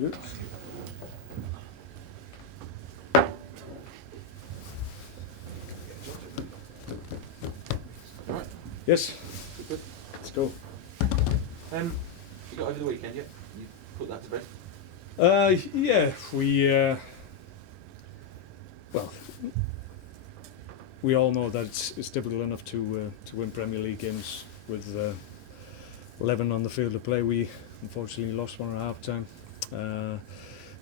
Good. Right. Yes. Good. Let's go. You got over the weekend yet? You put that to bed? Yeah, well, we all know that it's difficult enough to win Premier League games with 11 on the field to play. We unfortunately lost one at half time,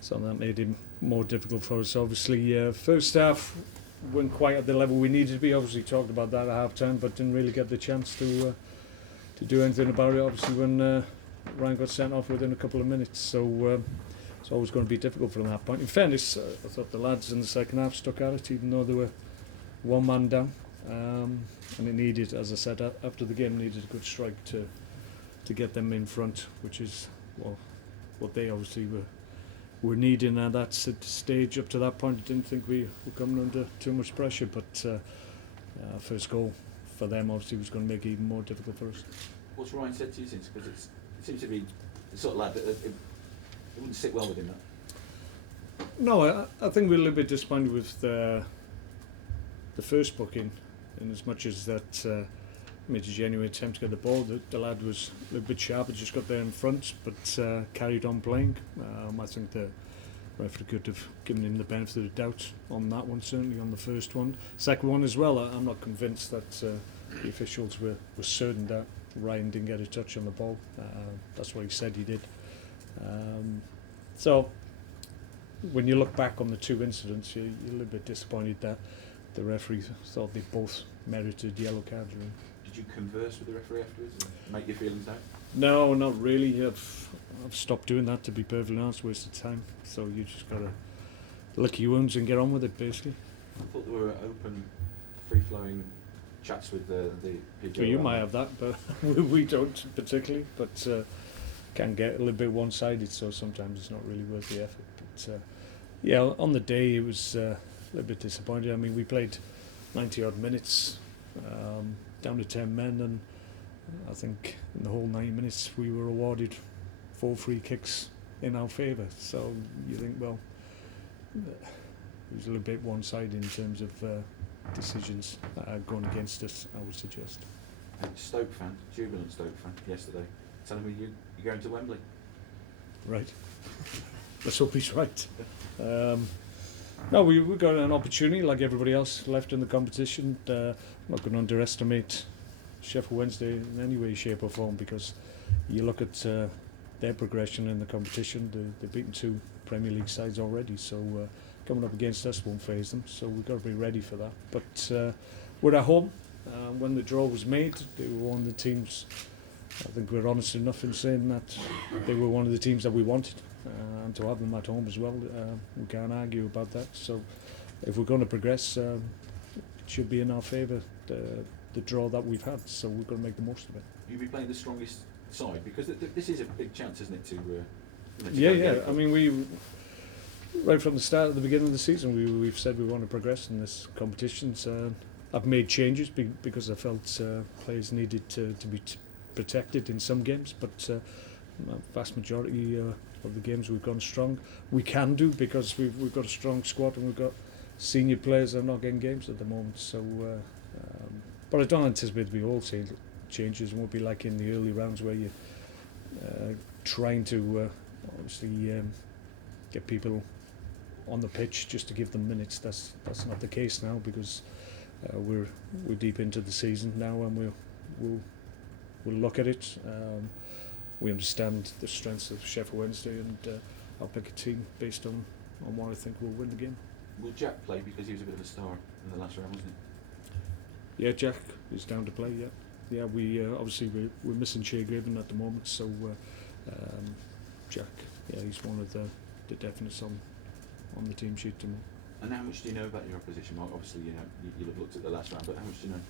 so that made it more difficult for us. Obviously, first half weren't quite at the level we needed to be. Obviously, talked about that at half time, but didn't really get the chance to do anything about it. Obviously, when Ryan got sent off within a couple of minutes, so it's always going to be difficult from that point. In fairness, I thought the lads in the second half stuck at it, even though they were one man down, and it needed, as I said after the game, needed a good strike to get them in front, which is what they obviously were needing at that stage. Up to that point, I didn't think we were coming under too much pressure, but first goal for them obviously was going to make it even more difficult for us. What's Ryan said to you since? Because it seems to be the sort of lad that it wouldn't sit well with him, that. No, I think we're a little bit disappointed with the first booking, in as much as that made a genuine attempt to get the ball. The lad was a little bit sharp, just got there in front, but carried on playing. I think the referee could have given him the benefit of the doubt on that one, certainly on the first one. Second one as well, I'm not convinced that the officials were certain that Ryan didn't get a touch on the ball. That's what he said he did. So when you look back on the two incidents, you're a little bit disappointed that the referee thought they both merited yellow cards. Really. Did you converse with the referee afterwards and make your feelings known? No, not really. I've stopped doing that, to be perfectly honest. Wasted time. So you just got to lick your wounds and get on with it, basically. I thought there were open, free-flowing chats with the PGA. Well, you might have that, but we don't particularly. But can get a little bit one-sided, so sometimes it's not really worth the effort. But yeah, on the day it was a little bit disappointing. I mean, we played 90-odd minutes, down to 10 men, and I think in the whole 90 minutes we were awarded 4 free kicks in our favour. So you think, well, it was a little bit one-sided in terms of decisions going against us, I would suggest. Stoke fan, jubilant Stoke fan, yesterday, telling me you're going to Wembley. Right. Let's hope he's right. No, we got an opportunity like everybody else left in the competition. I'm not going to underestimate Sheffield Wednesday in any way, shape or form, because you look at their progression in the competition. They've beaten 2 Premier League sides already, so coming up against us won't faze them, so we've got to be ready for that. But we're at home. When the draw was made, they were one of the teams, I think we're honest enough in saying that they were one of the teams that we wanted, and to have them at home as well, we can't argue about that. So if we're going to progress, it should be in our favour, the draw that we've had, so we've got to make the most of it. You'll be playing the strongest side, because this is a big chance, isn't it, to yeah. I mean, we right from the start, at the beginning of the season, we've said we want to progress in this competition. So I've made changes because I felt players needed to be protected in some games, but the vast majority of the games we've gone strong. We can do, because we've got a strong squad and we've got senior players that are not getting games at the moment. So, but I don't anticipate to be wholesale changes. It won't be like in the early rounds where you're trying to obviously get people on the pitch just to give them minutes. That's not the case now, because we're deep into the season now, and we'll look at it. We understand the strengths of Sheffield Wednesday, and I'll pick a team based on what I think will win the game. Will Jack play, because he was a bit of a star in the last round, wasn't he? Yeah, Jack is down to play. Yeah. We obviously we're missing Shea Graven at the moment, so Jack, yeah, he's one of the definites on the team sheet to me. And how much do you know about your opposition, Mark? Obviously, you'll have looked at the last round, but how much do you know?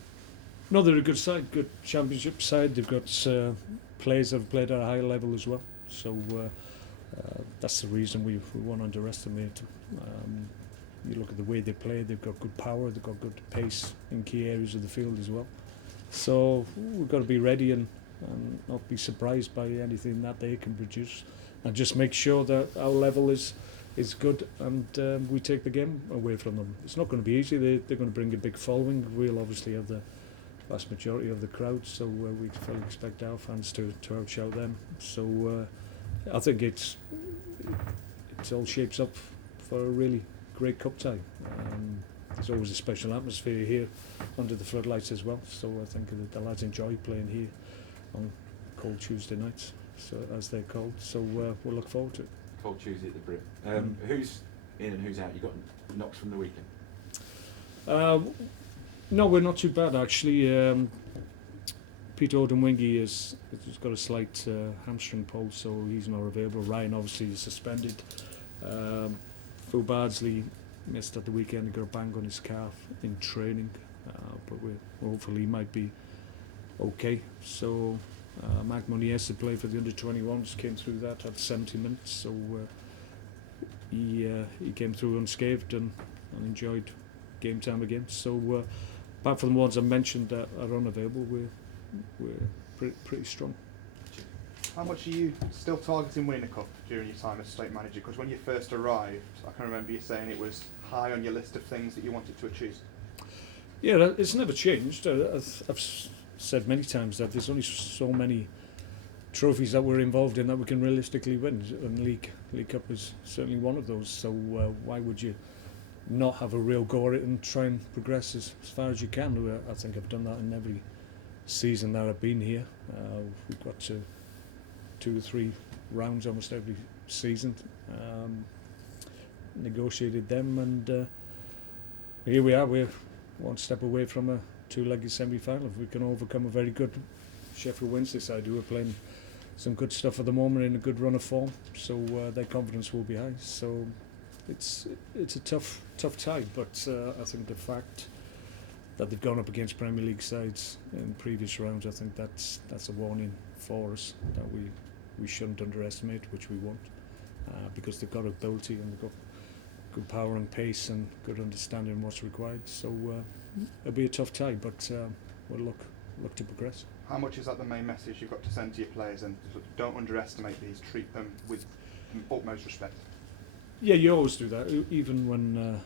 No, they're a good side, good championship side. They've got players that have played at a high level as well. So that's the reason we won't underestimate them. You look at the way they play, they've got good power, they've got good pace in key areas of the field as well. So we've got to be ready and not be surprised by anything that they can produce. and just make sure that our level is good, and we take the game away from them. It's not going to be easy. They're going to bring a big following. We'll obviously have the vast majority of the crowd, so we fully expect our fans to outshout them. So I think it all shapes up for a really great cup tie. There's always a special atmosphere here under the floodlights as well, so I think the lads enjoy playing here on cold Tuesday nights, so as they're called. So we'll look forward to it. Cold Tuesday at the Brit. Who's in and who's out? You got knocks from the weekend? No, we're not too bad actually. Peter Odemwingie has got a slight hamstring pull, so he's not available. Ryan obviously is suspended. Phil Bardsley missed at the weekend. He got a bang on his calf in training, but hopefully he might be okay. So Mark Munies to play for the under-21s came through that at 70 minutes, so he came through unscathed and enjoyed game time again. So apart from the ones I mentioned that are unavailable, we're pretty strong. How much are you still targeting winning a cup during your time as Stoke manager? Because when you first arrived, I can remember you saying it was high on your list of things that you wanted to achieve. Yeah, it's never changed. I've said many times that there's only so many trophies that we're involved in that we can realistically win, and League Cup is certainly one of those. So why would you not have a real go at it and try and progress as far as you can? I think I've done that in every season that I've been here. We've got to 2 or 3 rounds almost every season, negotiated them, and here we are. We're one step away from a 2-legged semi-final. If we can overcome a very good Sheffield Wednesday side who are playing some good stuff at the moment in a good run of form, so their confidence will be high. So it's a tough tie, but I think the fact that they've gone up against Premier League sides in previous rounds, I think that's a warning for us that we shouldn't underestimate, which we won't, because they've got ability and they've got good power and pace and good understanding of what's required. So it'll be a tough tie, but we'll look to progress. How much is that the main message you've got to send to your players, and don't underestimate these, treat them with utmost respect? Yeah, you always do that, even when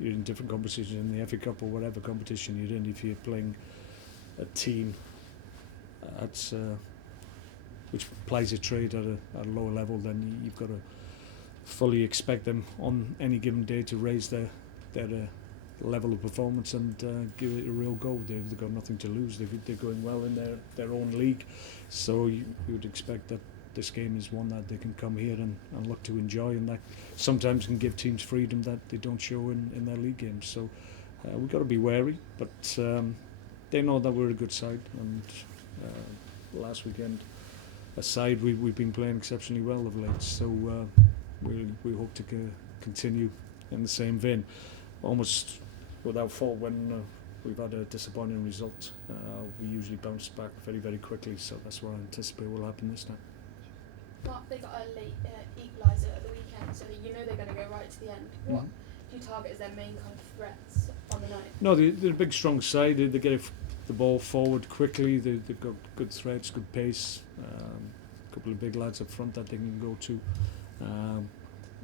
you're in different competitions, in the FA Cup or whatever competition you're in. If you're playing a team which plays a trade at a lower level, then you've got to fully expect them on any given day to raise their level of performance and give it a real go. They've got nothing to lose. They're going well in their own league, so you would expect that this game is one that they can come here and look to enjoy, and that sometimes can give teams freedom that they don't show in their league games. So we've got to be wary, but they know that we're a good side, and last weekend aside, we've been playing exceptionally well of late, so we hope to continue in the same vein. Almost without fault, when we've had a disappointing result, we usually bounce back very, very quickly, so that's what I anticipate will happen this time. Mark, they got a late equaliser at the weekend, so you know they're going to go right to the end. What do you target as their main kind of threats on the night? No, they're a big, strong side. They get the ball forward quickly. They've got good threats, good pace. A couple of big lads up front that they can go to.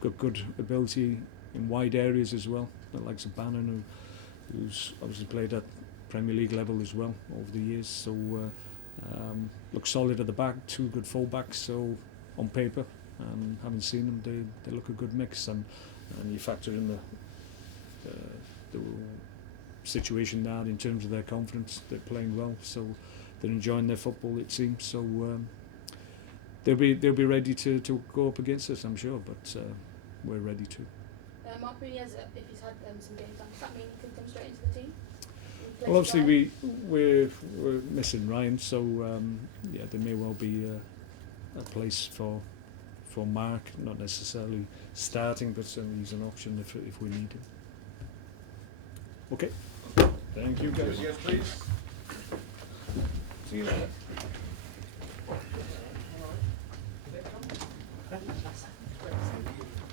Got good ability in wide areas as well. The likes of Bannon, who's obviously played at Premier League level as well over the years. So look solid at the back. 2 good full-backs. So on paper, having seen them, they look a good mix. And you factor in the situation now in terms of their confidence. They're playing well, so they're enjoying their football, it seems. So they'll be ready to go up against us, I'm sure. But we're ready to. Mark Munies, if he's had some game time, does that mean he can come straight into the team? Well, obviously we're missing Ryan, so yeah, there may well be a place for Mark, not necessarily starting, but certainly he's an option if we need him. Okay, thank you guys. Yes, please. See you later.